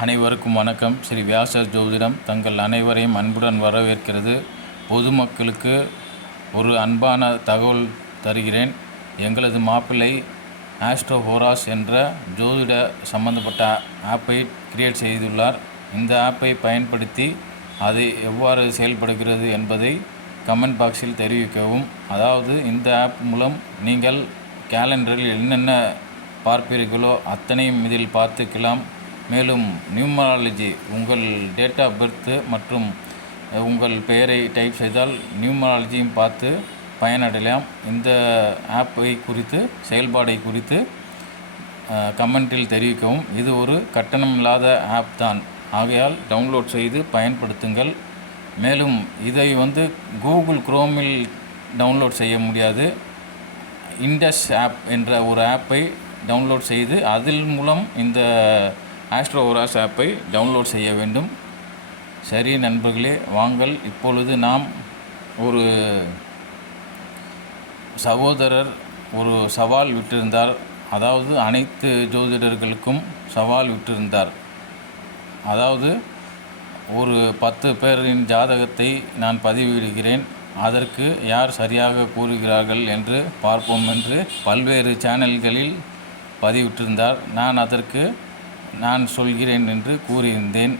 அனைவருக்கும் வணக்கம். ஸ்ரீ வியாசர் ஜோதிடம் தங்கள் அனைவரையும் அன்புடன் வரவேற்கிறது. பொதுமக்களுக்கு ஒரு அன்பான தகவல் தருகிறேன். எங்களது மாப்பிள்ளை ஆஸ்ட்ரோ ஹோராஸ் என்ற ஜோதிட சம்பந்தப்பட்ட ஆப்பை கிரியேட் செய்துள்ளார். இந்த ஆப்பை பயன்படுத்தி அது எவ்வாறு செயல்படுகிறது என்பதை கமெண்ட் பாக்ஸில் தெரிவிக்கவும். அதாவது இந்த ஆப் மூலம் நீங்கள் கேலண்டரில் என்னென்ன பார்ப்பீர்களோ அத்தனையும் இதில் பார்த்துக்கலாம். மேலும் நியூமராலஜி உங்கள் டேட் ஆஃப் பர்த்து மற்றும் உங்கள் பெயரை டைப் செய்தால் நியூமராலஜியும் பார்த்து பயனடையலாம். இந்த ஆப்பை குறித்து செயல்பாடை குறித்து கமெண்டில் தெரிவிக்கவும். இது ஒரு கட்டணமில்லாத ஆப் தான். ஆகையால் டவுன்லோட் செய்து பயன்படுத்துங்கள். மேலும் இதை வந்து கூகுள் குரோமில் டவுன்லோட் செய்ய முடியாது. இண்டஸ் ஆப் என்ற ஒரு ஆப்பை டவுன்லோட் செய்து அதில் மூலம் இந்த ஆஸ்ட்ரோ ஓராஸ் ஆப்பை டவுன்லோட் செய்ய வேண்டும். சரி நண்பர்களே வாங்கள். இப்பொழுது நாம் ஒரு சகோதரர் ஒரு சவால் விட்டிருந்தார். அதாவது அனைத்து ஜோதிடர்களுக்கும் சவால் விட்டிருந்தார். அதாவது ஒரு பத்து பேரின் ஜாதகத்தை நான் பதிவிடுகிறேன். அதற்கு யார் சரியாக கூறுகிறார்கள் என்று பார்ப்போம் என்று பல்வேறு சேனல்களில் பதிவிட்டிருந்தார். நான் அதற்கு நான் சொல்கிறேன் என்று கூறியிருந்தேன்.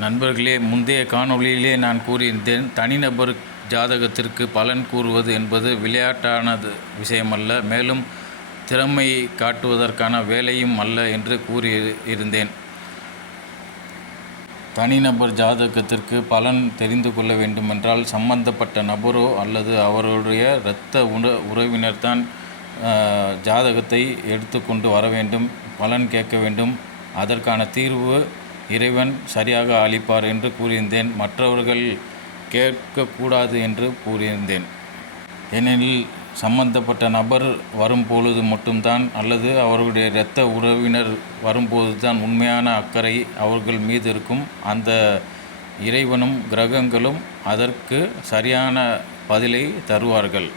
நண்பர்களே முந்தைய காணொளியிலே நான் கூறியிருந்தேன் தனிநபர் ஜாதகத்திற்கு பலன் கூறுவது என்பது விளையாட்டானது விஷயமல்ல மேலும் திறமை காட்டுவதற்கான வேலையும் அல்ல என்று கூறியிருந்தேன். தனிநபர் ஜாதகத்திற்கு பலன் தெரிந்து கொள்ள வேண்டுமென்றால் சம்பந்தப்பட்ட நபரோ அல்லது அவருடைய இரத்த உண உறவினர் தான் ஜாதகத்தை எடுத்துக்கொண்டு வர வேண்டும் பலன் கேட்க வேண்டும். அதற்கான தீர்வு இறைவன் சரியாக அளிப்பார் என்று கூறியிருந்தேன். மற்றவர்கள் கேட்கக்கூடாது என்று கூறியிருந்தேன். ஏனெனில் சம்பந்தப்பட்ட நபர் வரும்பொழுது மட்டும்தான் அல்லது அவர்களுடைய இரத்த உறவினர் வரும்போது தான் உண்மையான அக்கறை அவர்கள் மீது இருக்கும். அந்த இறைவனும் கிரகங்களும் அதற்கு சரியான பதிலை தருவார்கள்.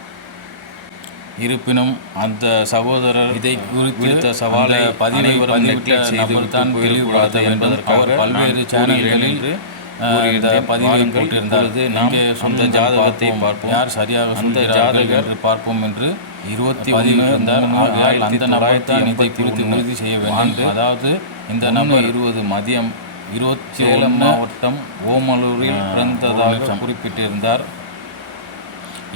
இருப்பினும் அந்த சகோதரர் இதை குறித்த சவாலை பதினைவரும் நெக்லெக்ட் செய்து தான் வெளிவிடாது என்பதற்காக பல்வேறு சேனல்களில் பதிவை போட்டிருந்தது நாம் அந்த ஜாதகத்தை பார்ப்போம். யார் சரியாக அந்த ஜாதகர் பார்ப்போம் என்று இருபத்தி இருந்தார் ஆகையால் அந்த நபர் தான் இதை குறித்து உறுதி செய்ய வேண்டும் அதாவது இந்த நபர் இருபது மதியம் இருபத்தி ஏழு மாவட்டம் ஓமலூரில் பிறந்ததாக குறிப்பிட்டிருந்தார்.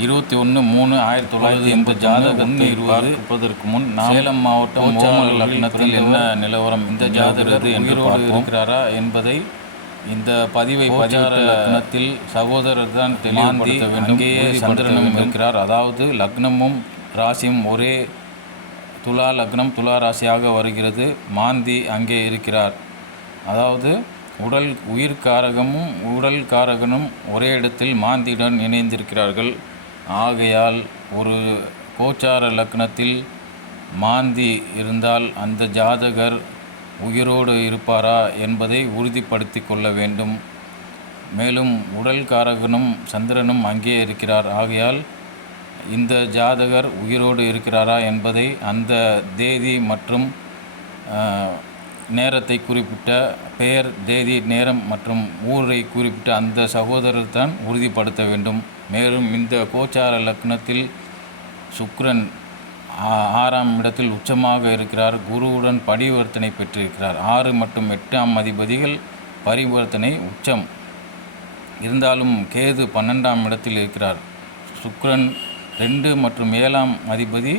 இருபத்தி ஒன்று மூணு ஆயிரத்தி தொள்ளாயிரத்தி எண்பது ஜாதகத்தை இருப்பதற்கு முன் சேலம் மாவட்டம் ஓமல் லக்னத்தில் என்ன நிலவரம் இந்த ஜாதகர் உயிரோடு இருக்கிறாரா என்பதை இந்த பதிவை பதினாறு லக்னத்தில் சகோதரர் தான் தெளிவாந்தி அங்கேயே சந்திரனும் இருக்கிறார். அதாவது லக்னமும் ராசியும் ஒரே துலா லக்னம் துலா ராசியாக வருகிறது. மாந்தி அங்கே இருக்கிறார். அதாவது உடல் உயிர்காரகமும் உடல் காரகனும் ஒரே இடத்தில் மாந்தியுடன் இணைந்திருக்கிறார்கள். ஆகையால் ஒரு கோச்சார லக்னத்தில் மாந்தி இருந்தால் அந்த ஜாதகர் உயிரோடு இருப்பாரா என்பதை உறுதிப்படுத்தி கொள்ள வேண்டும். மேலும் உடல் காரகனும் சந்திரனும் அங்கே இருக்கிறார். ஆகையால் இந்த ஜாதகர் உயிரோடு இருக்கிறாரா என்பதை அந்த தேதி மற்றும் நேரத்தை குறிப்பிட்ட பெயர் தேதி நேரம் மற்றும் ஊரை குறிப்பிட்ட அந்த சகோதரர் தான் உறுதிப்படுத்த வேண்டும். மேலும் இந்த கோச்சார லக்னத்தில் சுக்ரன் ஆறாம் இடத்தில் உச்சமாக இருக்கிறார். குருவுடன் பரிவர்த்தனை பெற்றிருக்கிறார். ஆறு மற்றும் எட்டாம் அதிபதிகள் பரிவர்த்தனை உச்சம். இருந்தாலும் கேது பன்னெண்டாம் இடத்தில் இருக்கிறார். சுக்ரன் ரெண்டு மற்றும் ஏழாம் அதிபதி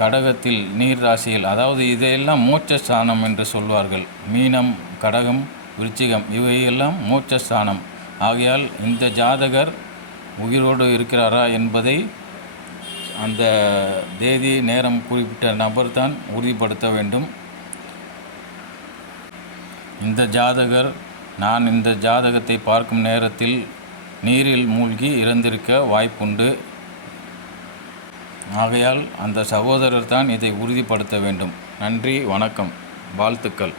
கடகத்தில் நீர் ராசியில் அதாவது இதையெல்லாம் மோட்சஸ்தானம் என்று சொல்வார்கள். மீனம் கடகம் விருச்சிகம் இவையெல்லாம் மோட்சஸ்தானம் ஆகையால் இந்த ஜாதகர் உயிரோடு இருக்கிறாரா என்பதை அந்த தேதி நேரம் குறிப்பிட்ட நபர் தான் உறுதிப்படுத்த வேண்டும். இந்த ஜாதகர் நான் இந்த ஜாதகத்தை பார்க்கும் நேரத்தில் நீரில் மூழ்கி இறந்திருக்க வாய்ப்புண்டு. ஆகையால் அந்த சகோதரர் தான் இதை உறுதிப்படுத்த வேண்டும். நன்றி வணக்கம். வாழ்த்துக்கள்.